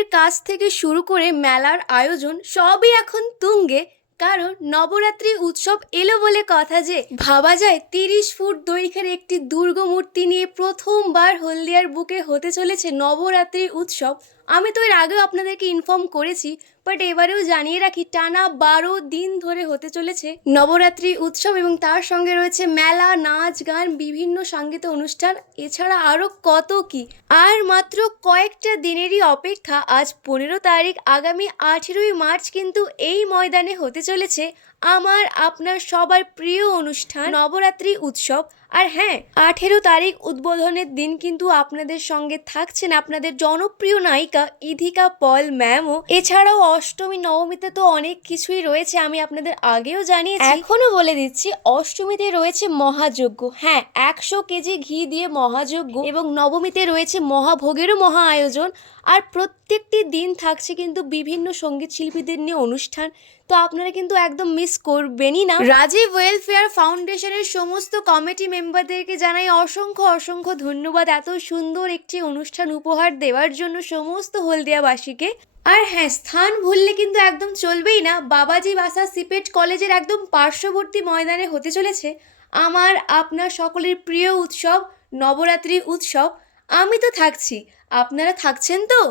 তৈরির কাজ থেকে শুরু করে মেলার আয়োজন সবই এখন তুঙ্গে। কারণ নবরাত্রি উৎসব এলো বলে কথা, যে ভাবা যায় 30 ফুট দৈর্ঘ্যের একটি দুর্গমূর্তি নিয়ে প্রথমবার হলদিয়ার বুকে হতে চলেছে নবরাত্রি উৎসব। আমি তো এর আগেও আপনাদেরকে ইনফর্ম করেছি, বাট এবারেও জানিয়ে রাখি, টানা 12 দিন ধরে হতে চলেছে নবরাত্রি উৎসব এবং তার সঙ্গে রয়েছে মেলা, নাচ, গান, বিভিন্ন সাংগীতিক অনুষ্ঠান, এছাড়া আরও কত কি। আর মাত্র কয়েকটা দিনেরই অপেক্ষা। আজ 15 তারিখ, আগামী 18ই মার্চ কিন্তু এই ময়দানে হতে চলেছে আমার আপনার সবার প্রিয় অনুষ্ঠান নবরাত্রি উৎসব। আর হ্যাঁ, 18 তারিখ উদ্বোধনের দিন কিন্তু আপনাদের সঙ্গে থাকছেন আপনাদের জনপ্রিয় নায়িকা ইধিকা পল ম্যামও। এছাড়াও অষ্টমী নবমীতে তো অনেক কিছুই রয়েছে, আমি আপনাদের আগেও জানিয়েছি, এখনো বলে দিচ্ছি। অষ্টমীতে রয়েছে মহাযজ্ঞ, হ্যাঁ 100 কেজি ঘি দিয়ে মহাযজ্ঞ, এবং নবমীতে রয়েছে মহাভোগেরও মহা আয়োজন। আর প্রত্যেকটি দিন থাকছে কিন্তু বিভিন্ন সঙ্গীত শিল্পীদের নিয়ে অনুষ্ঠান, তো আপনারা কিন্তু একদম মিস করবেনই না। রাজীব ওয়েলফেয়ার ফাউন্ডেশনের সমস্ত কমিটি মেম্বারদেরকে জানাই অসংখ্য অসংখ্য ধন্যবাদ এত সুন্দর একটি অনুষ্ঠান উপহার দেওয়ার জন্য সমস্ত হলদিয়াবাসীকে। আর হ্যাঁ, স্থান ভুললে কিন্তু একদম চলবেই না। বাবাজি বাসা সিপেট কলেজের একদম পার্শ্ববর্তী ময়দানে হতে চলেছে আমার আপনার সকলের প্রিয় উৎসব নবরাত্রি উৎসব। আমি তো থাকছি, আপনারা থাকছেন তো?